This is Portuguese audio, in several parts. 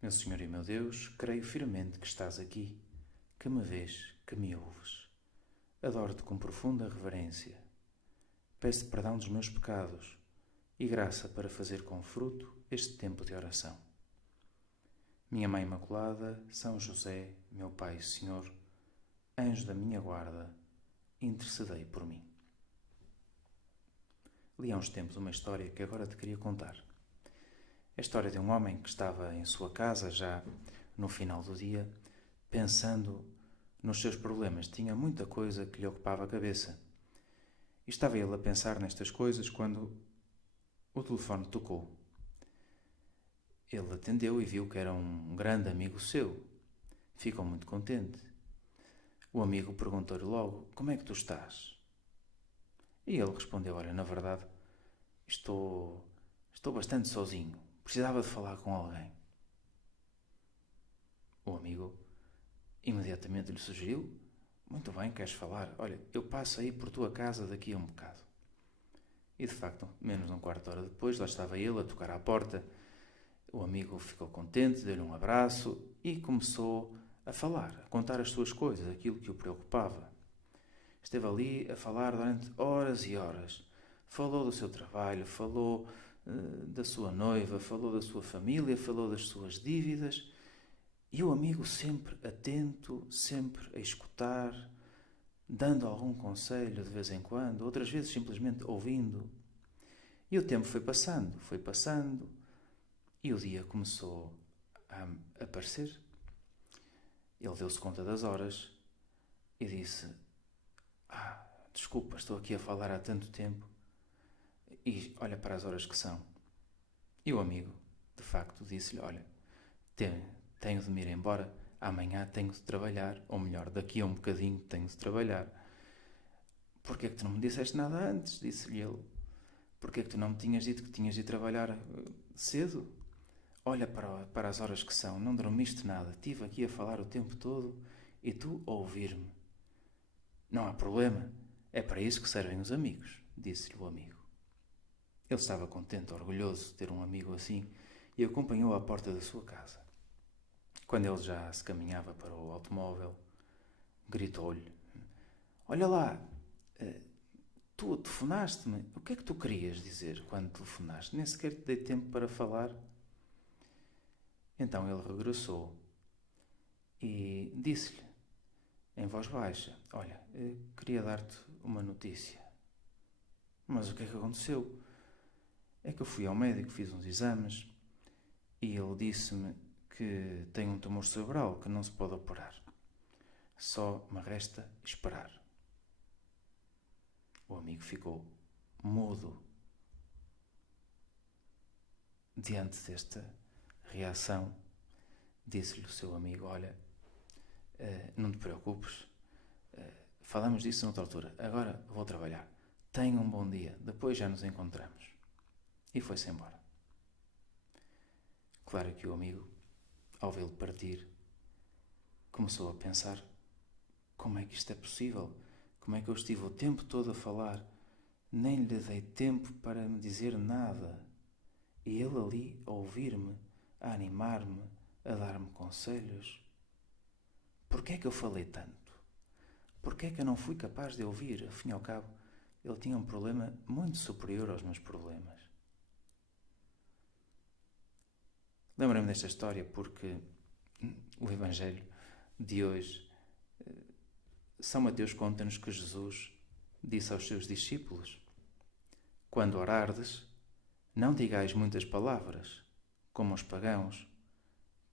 Meu Senhor e meu Deus, creio firmemente que estás aqui, que me vês, que me ouves. Adoro-te com profunda reverência. Peço perdão dos meus pecados e graça para fazer com fruto este tempo de oração. Minha Mãe Imaculada, São José, meu Pai e Senhor, anjo da minha guarda, intercedei por mim. Li há uns tempos uma história que agora te queria contar. A história de um homem que estava em sua casa, já no final do dia, pensando nos seus problemas. Tinha muita coisa que lhe ocupava a cabeça. E estava ele a pensar nestas coisas quando o telefone tocou. Ele atendeu e viu que era um grande amigo seu. Ficou muito contente. O amigo perguntou-lhe logo: como é que tu estás? E ele respondeu: olha, na verdade, estou bastante sozinho. Precisava de falar com alguém. O amigo imediatamente lhe sugeriu: muito bem, queres falar? Olha, eu passo aí por tua casa daqui a um bocado. E de facto, menos de um quarto de hora depois, lá estava ele a tocar à porta. O amigo ficou contente, deu-lhe um abraço e começou a falar, a contar as suas coisas, aquilo que o preocupava. Esteve ali a falar durante horas e horas. Falou do seu trabalho, falou da sua noiva, falou da sua família, falou das suas dívidas. E o amigo sempre atento, sempre a escutar, dando algum conselho de vez em quando, outras vezes simplesmente ouvindo. E o tempo foi passando, e o dia começou a aparecer. Ele deu-se conta das horas e disse: desculpa, estou aqui a falar há tanto tempo e olha para as horas que são. E o amigo, de facto, disse-lhe: olha, tenho de me ir embora, amanhã tenho de trabalhar, ou melhor, daqui a um bocadinho tenho de trabalhar. Porquê é que tu não me disseste nada antes? Disse-lhe ele. Porquê é que tu não me tinhas dito que tinhas de ir trabalhar cedo? Olha para as horas que são, não dormiste nada, estive aqui a falar o tempo todo e tu a ouvir-me. Não há problema, é para isso que servem os amigos, disse-lhe o amigo. Ele estava contente, orgulhoso de ter um amigo assim e acompanhou-o à porta da sua casa. Quando ele já se caminhava para o automóvel, gritou-lhe: olha lá, tu telefonaste-me, o que é que tu querias dizer quando telefonaste? Nem sequer te dei tempo para falar. Então ele regressou e disse-lhe, em voz baixa: olha, queria dar-te uma notícia. Mas o que é que aconteceu? É que eu fui ao médico, fiz uns exames e ele disse-me que tem um tumor cerebral que não se pode operar. Só me resta esperar. O amigo ficou mudo diante desta reação. Disse-lhe o seu amigo: olha, não te preocupes, falamos disso noutra altura, agora vou trabalhar. Tenha um bom dia, depois já nos encontramos. E foi-se embora. Claro que o amigo, ao vê-lo partir, começou a pensar: como é que isto é possível? Como é que eu estive o tempo todo a falar? Nem lhe dei tempo para me dizer nada. E ele ali a ouvir-me, a animar-me, a dar-me conselhos. Porquê é que eu falei tanto? Porquê é que eu não fui capaz de ouvir? Afinal e ao cabo, ele tinha um problema muito superior aos meus problemas. Lembro-me desta história porque o Evangelho de hoje, São Mateus conta-nos que Jesus disse aos seus discípulos: quando orardes, não digais muitas palavras, como os pagãos,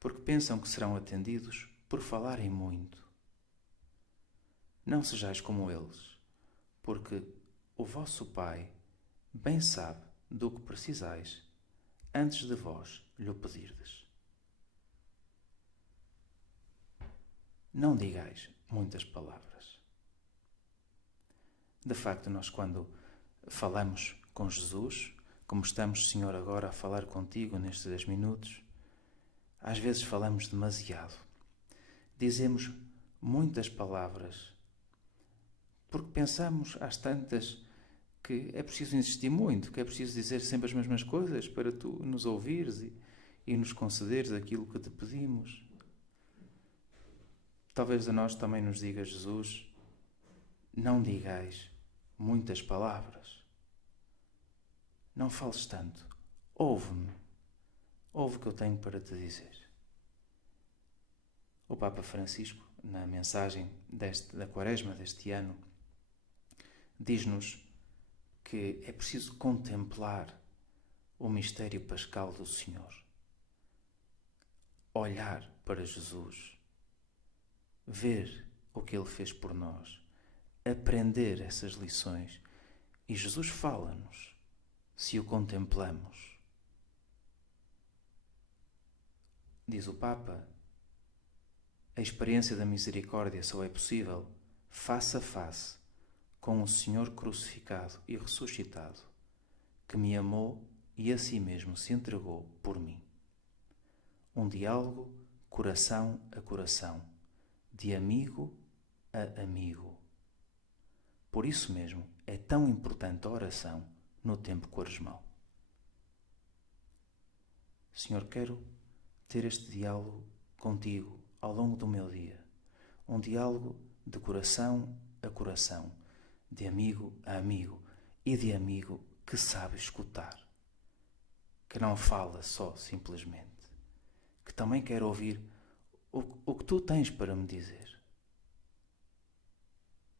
porque pensam que serão atendidos por falarem muito. Não sejais como eles, porque o vosso Pai bem sabe do que precisais antes de vós lhe pedirdes. Não digais muitas palavras. De facto, nós quando falamos com Jesus, como estamos, Senhor, agora a falar contigo nestes 10 minutos, às vezes falamos demasiado. Dizemos muitas palavras, porque pensamos às tantas que é preciso insistir muito, que é preciso dizer sempre as mesmas coisas para tu nos ouvires e nos concederes aquilo que te pedimos. Talvez a nós também nos diga Jesus: não digais muitas palavras. Não fales tanto. Ouve-me. Ouve o que eu tenho para te dizer. O Papa Francisco, na mensagem da Quaresma deste ano, diz-nos que é preciso contemplar o mistério pascal do Senhor. Olhar para Jesus. Ver o que Ele fez por nós. Aprender essas lições. E Jesus fala-nos se o contemplamos. Diz o Papa: a experiência da misericórdia só é possível face a face com o Senhor crucificado e ressuscitado, que me amou e a si mesmo se entregou por mim. Um diálogo coração a coração, de amigo a amigo. Por isso mesmo é tão importante a oração no tempo quaresmal. Senhor, quero ter este diálogo contigo ao longo do meu dia. Um diálogo de coração a coração, de amigo a amigo e de amigo que sabe escutar, que não fala só simplesmente, que também quer ouvir o que tu tens para me dizer.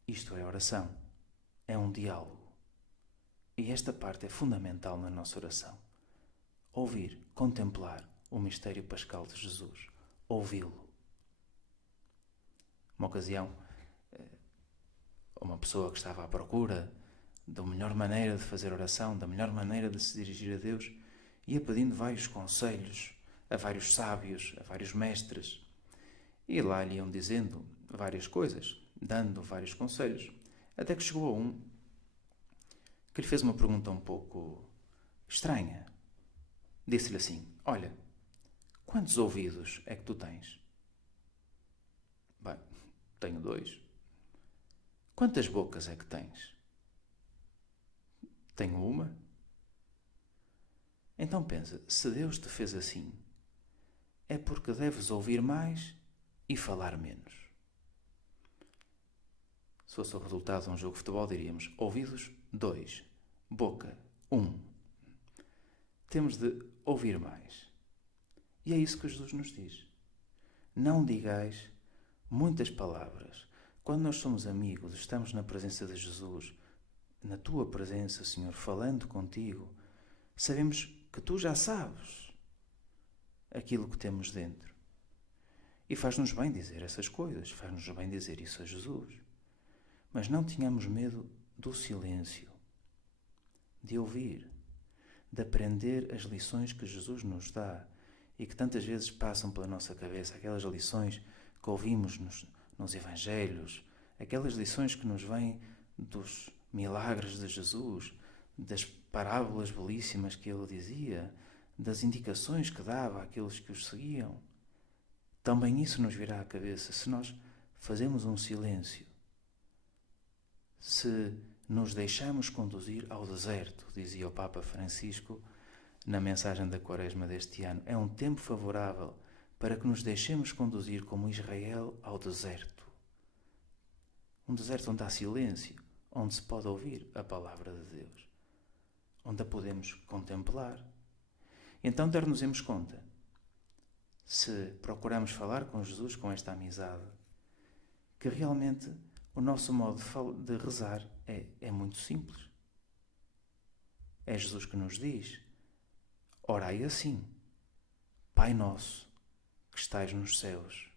Isto é oração, é um diálogo. E esta parte é fundamental na nossa oração. Ouvir, contemplar o mistério pascal de Jesus, ouvi-lo. Uma ocasião, uma pessoa que estava à procura da melhor maneira de fazer oração, da melhor maneira de se dirigir a Deus, ia pedindo vários conselhos a vários sábios, a vários mestres. E lá lhe iam dizendo várias coisas, dando vários conselhos, até que chegou a um que lhe fez uma pergunta um pouco estranha. Disse-lhe assim: olha, quantos ouvidos é que tu tens? Bem, tenho 2. Quantas bocas é que tens? Tenho 1. Então pensa, se Deus te fez assim, é porque deves ouvir mais e falar menos. Se fosse o resultado de um jogo de futebol, diríamos ouvidos 2, boca 1. Temos de ouvir mais. E é isso que Jesus nos diz. Não digais muitas palavras. Quando nós somos amigos, estamos na presença de Jesus, na tua presença, Senhor, falando contigo, sabemos que tu já sabes aquilo que temos dentro. E faz-nos bem dizer essas coisas, faz-nos bem dizer isso a Jesus. Mas não tenhamos medo do silêncio, de ouvir, de aprender as lições que Jesus nos dá e que tantas vezes passam pela nossa cabeça, aquelas lições que ouvimos nos Evangelhos, aquelas lições que nos vêm dos milagres de Jesus, das parábolas belíssimas que ele dizia, das indicações que dava àqueles que os seguiam. Também isso nos virá à cabeça se nós fazemos um silêncio, se nos deixamos conduzir ao deserto, dizia o Papa Francisco na mensagem da Quaresma deste ano. É um tempo favorável para que nos deixemos conduzir como Israel ao deserto. Um deserto onde há silêncio, onde se pode ouvir a palavra de Deus, onde a podemos contemplar. Então dar-nos-emos conta, se procuramos falar com Jesus com esta amizade, que realmente o nosso modo de rezar é muito simples. É Jesus que nos diz: orai assim: Pai nosso, que estais nos céus,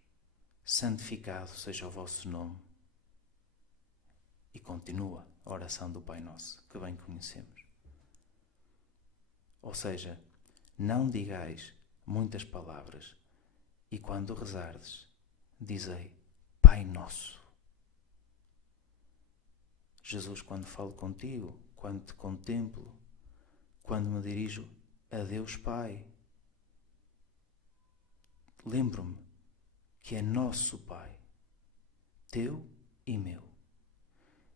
santificado seja o vosso nome. E continua a oração do Pai Nosso, que bem conhecemos. Ou seja, não digais muitas palavras, e quando rezardes, dizei Pai Nosso. Jesus, quando falo contigo, quando te contemplo, quando me dirijo a Deus Pai, lembro-me que é nosso Pai, teu e meu.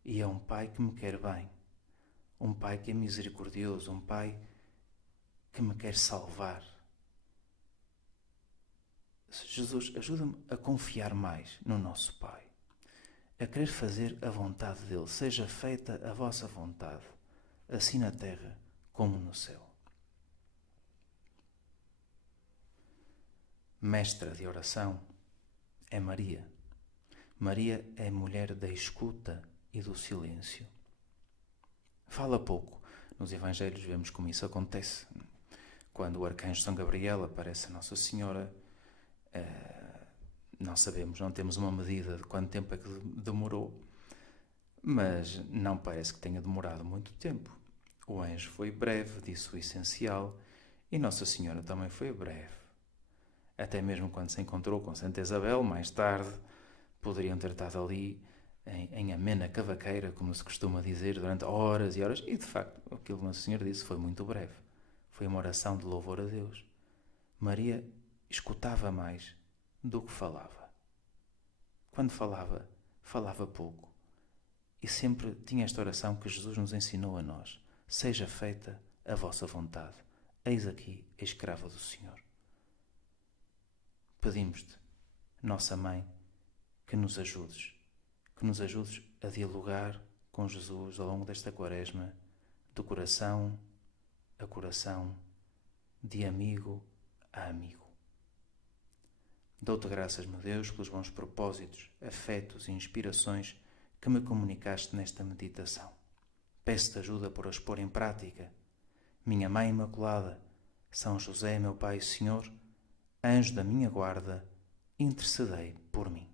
E é um Pai que me quer bem, um Pai que é misericordioso, um Pai que me quer salvar. Jesus, ajuda-me a confiar mais no nosso Pai, a querer fazer a vontade dele. Seja feita a vossa vontade, assim na terra como no céu. Mestra de oração é Maria. Maria é mulher da escuta e do silêncio. Fala pouco. Nos Evangelhos vemos como isso acontece. Quando o arcanjo São Gabriel aparece a Nossa Senhora, não sabemos, não temos uma medida de quanto tempo é que demorou, mas não parece que tenha demorado muito tempo. O anjo foi breve, disse o essencial, e Nossa Senhora também foi breve. Até mesmo quando se encontrou com Santa Isabel, mais tarde, poderiam ter estado ali em amena cavaqueira, como se costuma dizer, durante horas e horas, e de facto, aquilo que Nossa Senhora disse foi muito breve. Foi uma oração de louvor a Deus. Maria escutava mais do que falava. Quando falava, falava pouco. E sempre tinha esta oração que Jesus nos ensinou a nós. Seja feita a vossa vontade. Eis aqui a escrava do Senhor. Pedimos-te, nossa Mãe, que nos ajudes a dialogar com Jesus ao longo desta quaresma, do coração a coração, de amigo a amigo. Dou-te graças, meu Deus, pelos bons propósitos, afetos e inspirações que me comunicaste nesta meditação. Peço-te ajuda para os pôr em prática. Minha Mãe Imaculada, São José, meu Pai e Senhor, anjo da minha guarda, intercedei por mim.